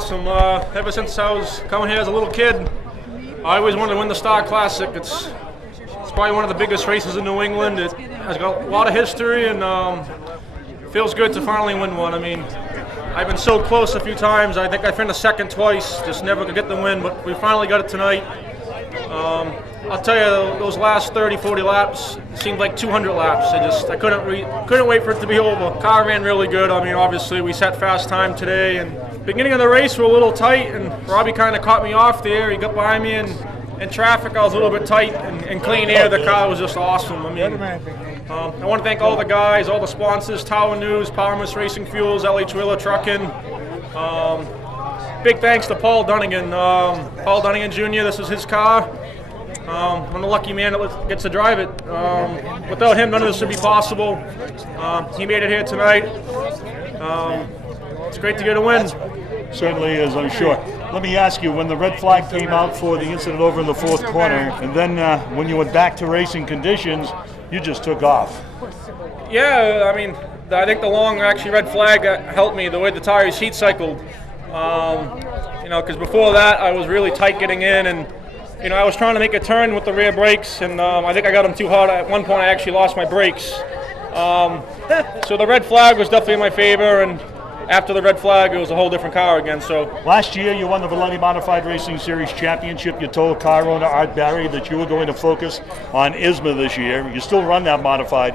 awesome. Ever since I was coming here as a little kid, I always wanted to win the Star Classic. It's probably one of the biggest races in New England. It has got a lot of history, and feels good to finally win one. I mean, I've been so close a few times. I think I finished second twice, just never could get the win, but we finally got it tonight. I'll tell you, those last 30, 40 laps seemed like 200 laps. I couldn't wait for it to be over. Car ran really good. I mean, obviously we set fast time today, and beginning of the race we're a little tight, and Robbie kind of caught me off there. He got behind me, and in traffic I was a little bit tight, and in clean air the car was just awesome. I mean, I want to thank all the guys, all the sponsors, Tower News, PowerMist Racing Fuels, LH Wheeler Trucking. Big thanks to Paul Dunnigan. Paul Dunnigan Jr., this is his car. I'm the lucky man that gets to drive it. Without him, none of this would be possible. He made it here tonight. It's great to get a win. Certainly is, I'm sure. Let me ask you, when the red flag came out for the incident over in the fourth corner, and then when you went back to racing conditions, you just took off. Yeah, I mean, I think the long red flag helped me, the way the tires heat cycled. Because before that I was really tight getting in, and I was trying to make a turn with the rear brakes, and I think I got them too hard. At one point I actually lost my brakes. So the red flag was definitely in my favor, and after the red flag it was a whole different car again. So last year you won the Valenti Modified Racing Series Championship. You told car owner Art Barry that you were going to focus on ISMA this year. You still run that modified,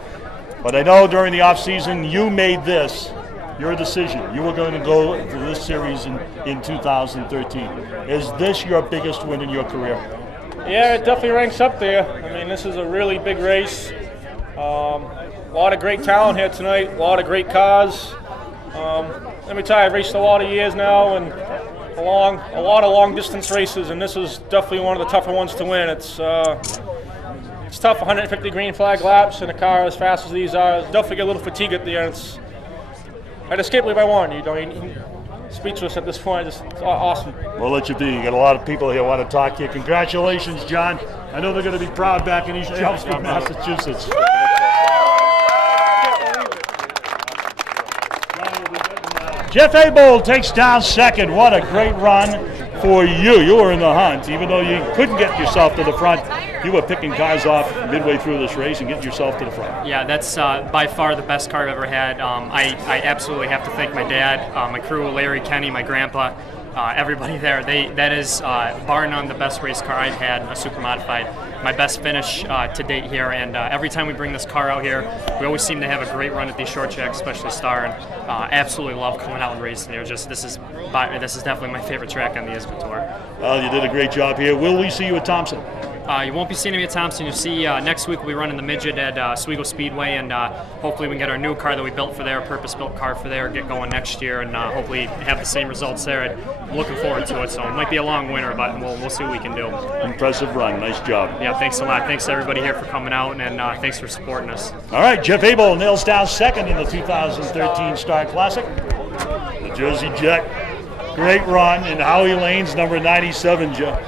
but I know during the off season you made this your decision. You were going to go to this series in 2013. Is this your biggest win in your career? Yeah, it definitely ranks up there. I mean, this is a really big race. A lot of great talent here tonight, a lot of great cars. Let me tell you, I've raced a lot of years now, and a lot of long distance races, and this is definitely one of the tougher ones to win. It's tough, 150 green flag laps in a car as fast as these are. Definitely get a little fatigue at the end. I just can't believe I won. Speechless at this point. It's awesome. We'll let you be. You got a lot of people here who want to talk to you. Congratulations, John. I know they're going to be proud back in East Chelmsford, Massachusetts. Jeff Abel takes down second. What a great run for you. You were in the hunt. Even though you couldn't get yourself to the front, you were picking cars off midway through this race and getting yourself to the front. Yeah, that's by far the best car I've ever had. I absolutely have to thank my dad, my crew, Larry, Kenny, my grandpa, everybody there. That is, bar none, the best race car I've had, a super modified. My best finish to date here, and every time we bring this car out here, we always seem to have a great run at these short tracks, especially Star, and absolutely love coming out and racing here. This is definitely my favorite track on the ISMA Tour. Well, you did a great job here. Will we see you at Thompson? You won't be seeing me at Thompson. You'll see next week we'll be running the midget at Saco Speedway, and hopefully we can get our new car that we built for there, purpose-built car for there, get going next year, and hopefully have the same results there. I'm looking forward to it, so it might be a long winter, but we'll see what we can do. Impressive run. Nice job. Yeah, thanks a lot. Thanks to everybody here for coming out, and thanks for supporting us. All right, Jeff Abel nails down second in the 2013 Star Classic. The Jersey Jet, great run, and Howie Lane's number 97, Jeff.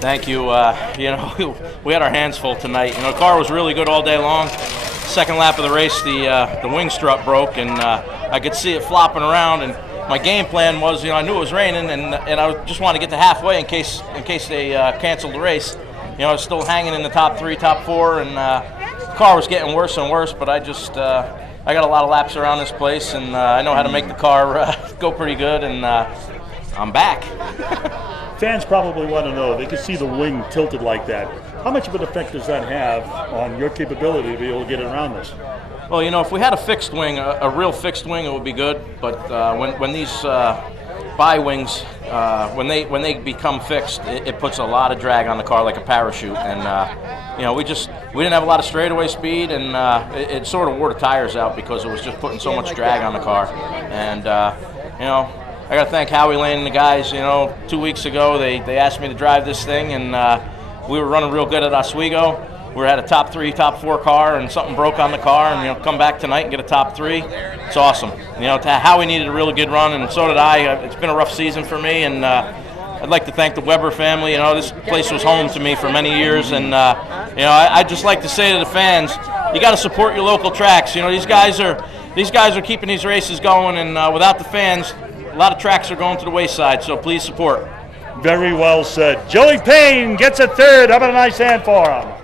Thank you. We had our hands full tonight. The car was really good all day long. Second lap of the race, the wing strut broke, and I could see it flopping around. And my game plan was, I knew it was raining, and I just wanted to get to halfway in case they canceled the race. I was still hanging in the top 3, top 4, and the car was getting worse and worse. But I got a lot of laps around this place, and I know how to make the car go pretty good, and I'm back. Fans probably want to know, they could see the wing tilted like that. How much of an effect does that have on your capability to be able to get around this? Well, if we had a fixed wing, a real fixed wing, it would be good. But when these bi-wings, when they become fixed, it puts a lot of drag on the car like a parachute. And we didn't have a lot of straightaway speed, and it sort of wore the tires out because it was just putting so much drag on the car. And I got to thank Howie Lane and the guys. 2 weeks ago they asked me to drive this thing, and we were running real good at Oswego. We had a top 3, top 4 car, and something broke on the car, and come back tonight and get a top 3. It's awesome. Howie needed a really good run, and so did I. It's been a rough season for me, and I'd like to thank the Weber family. This place was home to me for many years, and I'd just like to say to the fans, you got to support your local tracks. These guys are keeping these races going, and without the fans, a lot of tracks are going to the wayside, so please support. Very well said. Joey Payne gets a third. How about a nice hand for him?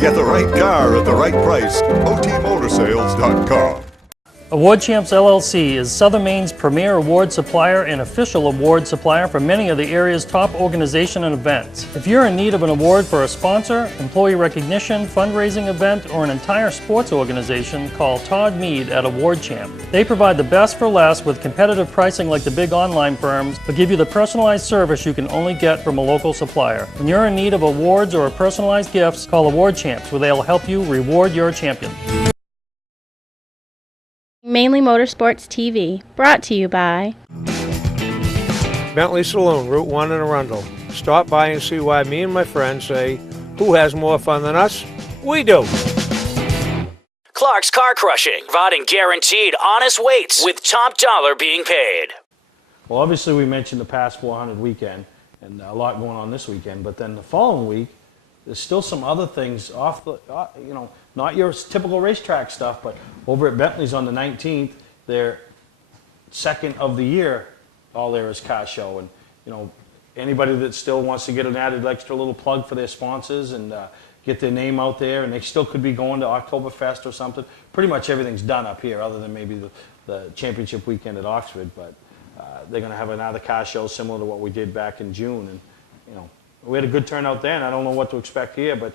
Get the right car at the right price. OTMotorsales.com. Award Champs LLC is Southern Maine's premier award supplier and official award supplier for many of the area's top organization and events. If you're in need of an award for a sponsor, employee recognition, fundraising event, or an entire sports organization, call Todd Mead at Award Champ. They provide the best for less with competitive pricing like the big online firms, but give you the personalized service you can only get from a local supplier. When you're in need of awards or personalized gifts, call Award Champs, where they'll help you reward your champion. Mainely Motorsports TV, brought to you by Bentley Saloon, Route 1 in Arundel. Stop by and see why me and my friends say, who has more fun than us? We do. Clark's Car Crushing, providing guaranteed honest weights with top dollar being paid. Well, obviously we mentioned the past 400 weekend and a lot going on this weekend, but then the following week, there's still some other things off the, not your typical racetrack stuff, but over at Bentley's on the 19th, their second of the year, all there is car show. And, anybody that still wants to get an added extra little plug for their sponsors and get their name out there, and they still could be going to Oktoberfest or something. Pretty much everything's done up here other than maybe the championship weekend at Oxford, but they're going to have another car show similar to what we did back in June. And, we had a good turnout there, and I don't know what to expect here, but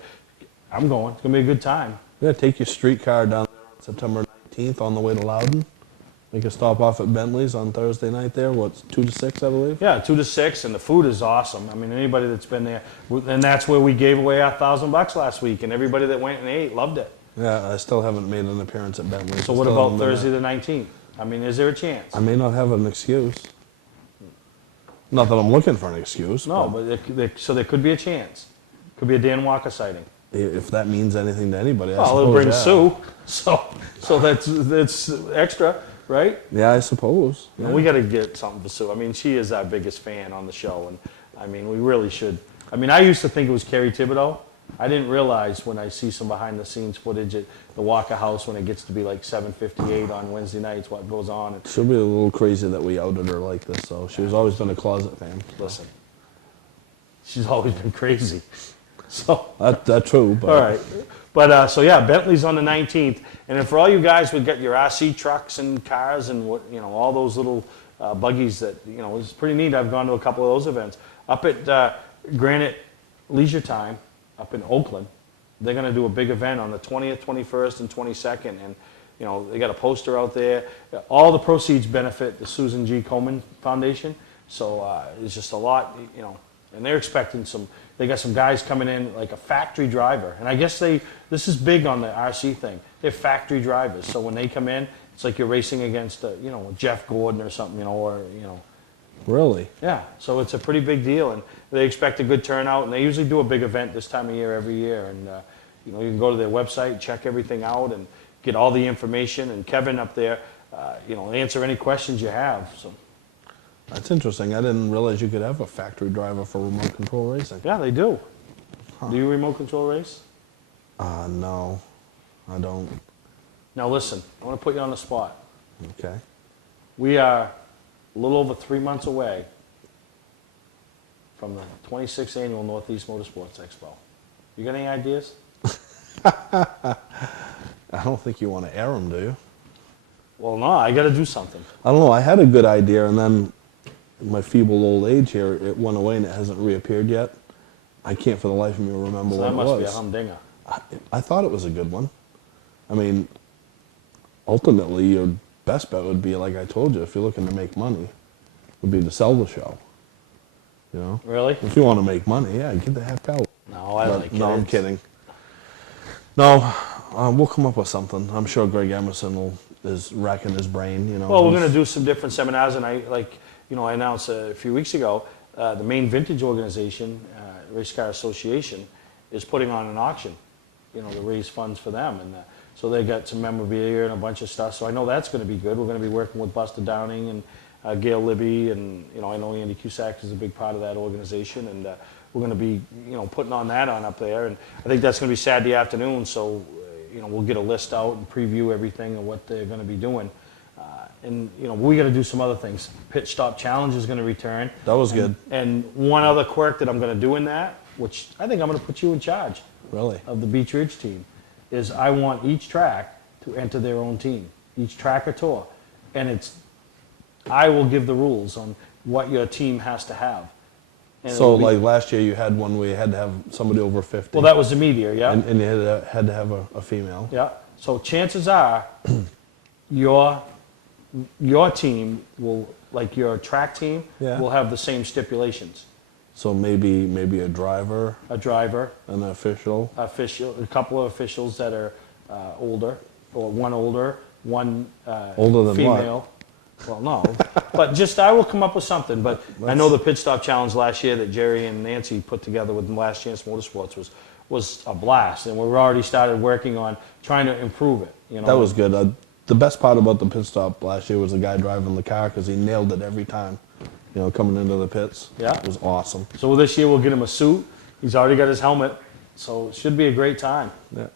I'm going. It's going to be a good time. Yeah, take your streetcar down there on September 19th on the way to Loudon. Make a stop off at Bentley's on Thursday night there. What's 2 to 6, I believe? Yeah, 2 to 6, and the food is awesome. I mean, anybody that's been there, and that's where we gave away $1,000 last week, and everybody that went and ate loved it. Yeah, I still haven't made an appearance at Bentley's. So what about Thursday the 19th? I mean, is there a chance? I may not have an excuse. Not that I'm looking for an excuse. No, but so there could be a chance. Could be a Dan Walker sighting. If that means anything to anybody, I well, suppose, it'll bring yeah. Sue, so that's extra, right? Yeah, I suppose. Yeah. And we got to get something for Sue. I mean, she is our biggest fan on the show, and I mean, we really should. I mean, I used to think it was Kerry Thibodeau. I didn't realize when I see some behind-the-scenes footage at the Walker House when it gets to be like 7:58 on Wednesday nights, what goes on. And she'll be a little crazy that we outed her like this, though. She's always been a closet fan. Listen, she's always been crazy. So that's true. But. All right, but so yeah, Bentley's on the 19th, and then for all you guys who get your RC trucks and cars and what all those little buggies that it's pretty neat. I've gone to a couple of those events up at Granite Leisure Time. Up in Oakland, they're going to do a big event on the 20th, 21st, and 22nd, and they got a poster out there. All the proceeds benefit the Susan G. Komen Foundation, so it's just a lot, and they're expecting they got some guys coming in like a factory driver, and I guess this is big on the RC thing. They're factory drivers, so when they come in, it's like you're racing against Jeff Gordon or something, Really? Yeah, so it's a pretty big deal, and they expect a good turnout, and they usually do a big event this time of year every year, and you can go to their website, check everything out, and get all the information, and Kevin up there, answer any questions you have. So that's interesting. I didn't realize you could have a factory driver for remote control racing. Yeah, they do. Huh. Do you remote control race? No, I don't. Now listen, I want to put you on the spot. Okay. We are a little over 3 months away from the 26th annual Northeast Motorsports Expo. You got any ideas? I don't think you want to air them, do you? Well, no, I got to do something. I don't know. I had a good idea, and then my feeble old age here, it went away and it hasn't reappeared yet. I can't for the life of me remember what it was. So that must be a humdinger. I thought it was a good one. I mean, ultimately, your best bet would be, like I told you, if you're looking to make money, would be to sell the show. Really? If you want to make money, yeah, get the heck out. No, I like it. No, I'm kidding. No, we'll come up with something. I'm sure Greg Emerson is racking his brain. Well, we're going to do some different seminars, and I announced a few weeks ago, the Maine Vintage Organization Race Car Association, is putting on an auction, you know, to raise funds for them. And so they got some memorabilia and a bunch of stuff. So I know that's going to be good. We're going to be working with Buster Downing and Gail Libby, and you know, I know Andy Cusack is a big part of that organization, and we're going to be, you know, putting on that on up there. And I think that's going to be Saturday afternoon. So you know, we'll get a list out and preview everything and what they're going to be doing. And you know, we got to do some other things. Pit Stop Challenge is going to return. That was good. And one other quirk that I'm going to do in that, which I think I'm going to put you in charge. Really? Of the Beach Ridge team, is I want each track to enter their own team, each track or tour, and I will give the rules on what your team has to have. And so like last year you had one where you had to have somebody over 50. Well, that was the meteor, yeah. And you had to have a female. Yeah. So chances are your team will, like your track team, will have the same stipulations. So maybe a driver. A driver. An official. A couple of officials that are older, or one older, one older than female. What? Well, no. But just I will come up with something. But I know the Pit Stop Challenge last year that Jerry and Nancy put together with Last Chance Motorsports was a blast, and we've already started working on trying to improve it. You know. That was good. The best part about the pit stop last year was the guy driving the car, because he nailed it every time. You know, coming into the pits. Yeah. It was awesome. So this year we'll get him a suit. He's already got his helmet, so it should be a great time. Yeah.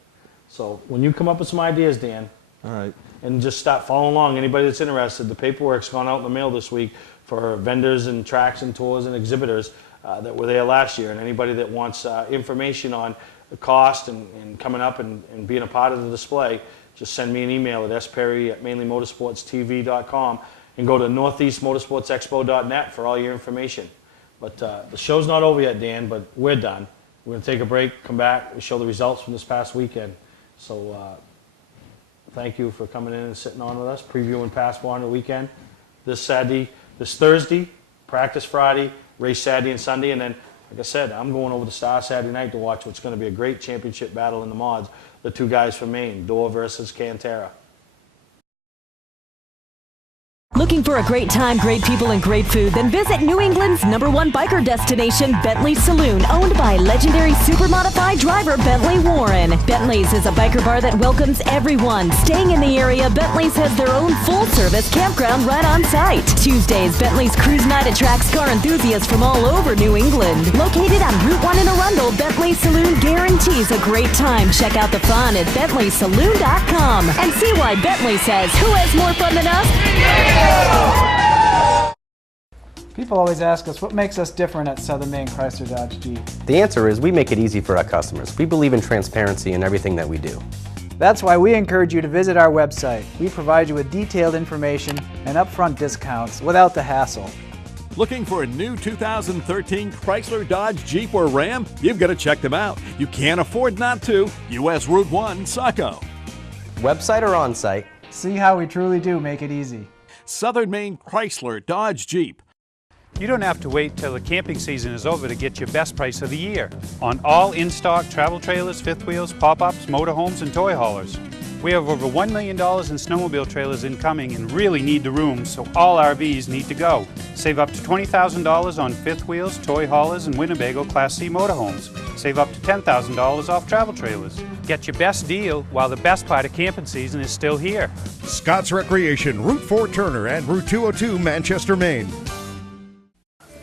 So when you come up with some ideas, Dan, all right, and just start following along. Anybody that's interested, the paperwork's gone out in the mail this week for vendors and tracks and tours and exhibitors that were there last year. And anybody that wants information on the cost and coming up and being a part of the display, just send me an email at sperry@mainlymotorsportstv.com. and go to northeastmotorsportsexpo.net for all your information. But the show's not over yet, Dan, but we're done. We're going to take a break, come back, we show the results from this past weekend. So thank you for coming in and sitting on with us, previewing Pass Wander weekend. This Thursday, practice Friday, race Saturday and Sunday, and then, like I said, I'm going over to Star Saturday night to watch what's going to be a great championship battle in the mods. The two guys from Maine, Dorr versus Cantera. Looking for a great time, great people, and great food? Then visit New England's #1 biker destination, Bentley Saloon, owned by legendary super modified driver Bentley Warren. Bentley's is a biker bar that welcomes everyone. Staying in the area, Bentley's has their own full-service campground right on site. Tuesdays, Bentley's Cruise Night attracts car enthusiasts from all over New England. Located on Route 1 in Arundel, Bentley Saloon guarantees a great time. Check out the fun at BentleySaloon.com and see why Bentley says, who has more fun than us? People always ask us, what makes us different at Southern Maine Chrysler Dodge Jeep? The answer is we make it easy for our customers. We believe in transparency in everything that we do. That's why we encourage you to visit our website. We provide you with detailed information and upfront discounts without the hassle. Looking for a new 2013 Chrysler, Dodge, Jeep, or Ram? You've got to check them out. You can't afford not to. US Route 1, Saco. Website or on-site? See how we truly do make it easy. Southern Maine Chrysler, Dodge, Jeep. You don't have to wait till the camping season is over to get your best price of the year on all in-stock travel trailers, fifth wheels, pop-ups, motorhomes, and toy haulers. We have over $1 million in snowmobile trailers incoming and really need the room, so all RVs need to go. Save up to $20,000 on fifth wheels, toy haulers, and Winnebago Class C motorhomes. Save up to $10,000 off travel trailers. Get your best deal while the best part of camping season is still here. Scott's Recreation, Route 4 Turner and Route 202 Manchester, Maine.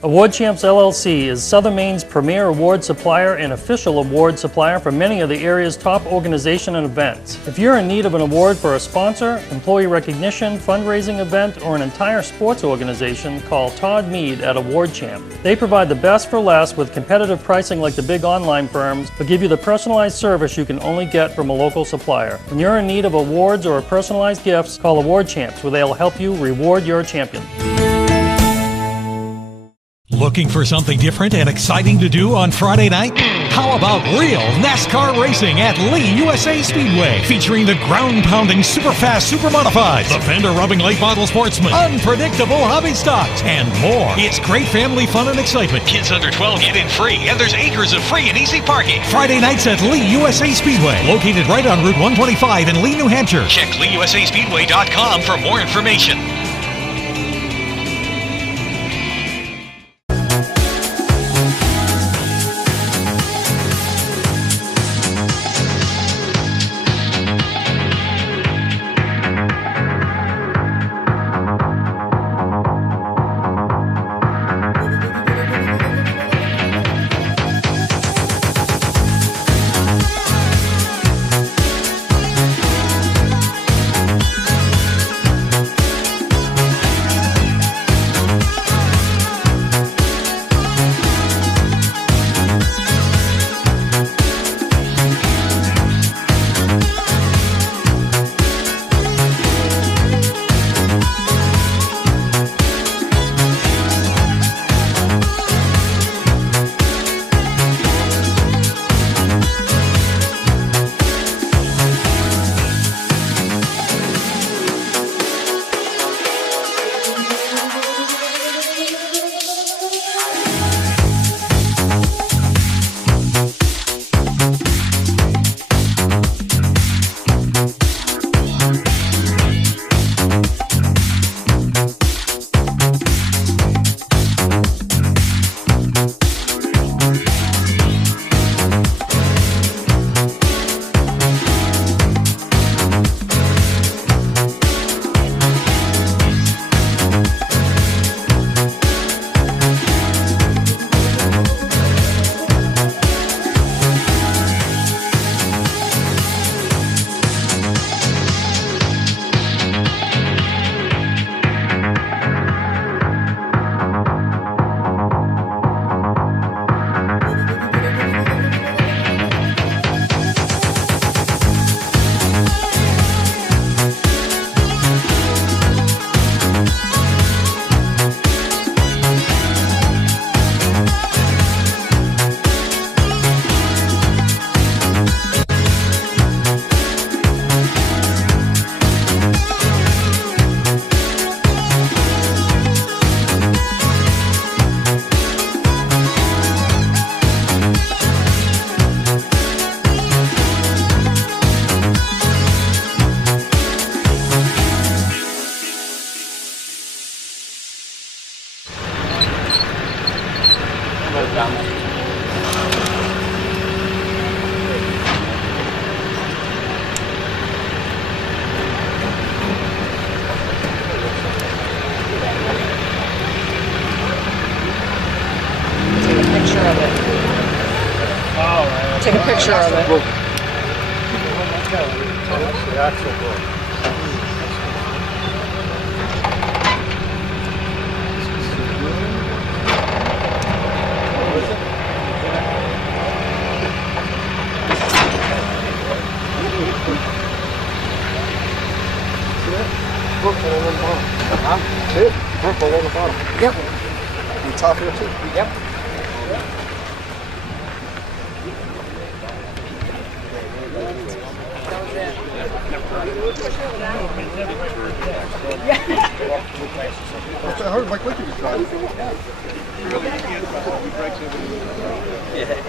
Award Champs LLC is Southern Maine's premier award supplier and official award supplier for many of the area's top organizations and events. If you're in need of an award for a sponsor, employee recognition, fundraising event, or an entire sports organization, call Todd Mead at Award Champ. They provide the best for less with competitive pricing like the big online firms, but give you the personalized service you can only get from a local supplier. When you're in need of awards or personalized gifts, call Award Champs, where they'll help you reward your champion. Looking for something different and exciting to do on Friday night? How about real NASCAR racing at Lee USA Speedway, featuring the ground-pounding, super-fast, super-modified, the fender-rubbing late-model sportsman, unpredictable hobby stocks, and more. It's great family fun and excitement. Kids under 12 get in free, and there's acres of free and easy parking. Friday nights at Lee USA Speedway, located right on Route 125 in Lee, New Hampshire. Check LeeUSASpeedway.com for more information. take a picture of it. Yep. You top here too? Yep. What's that hard? Like, look at you try. Yeah.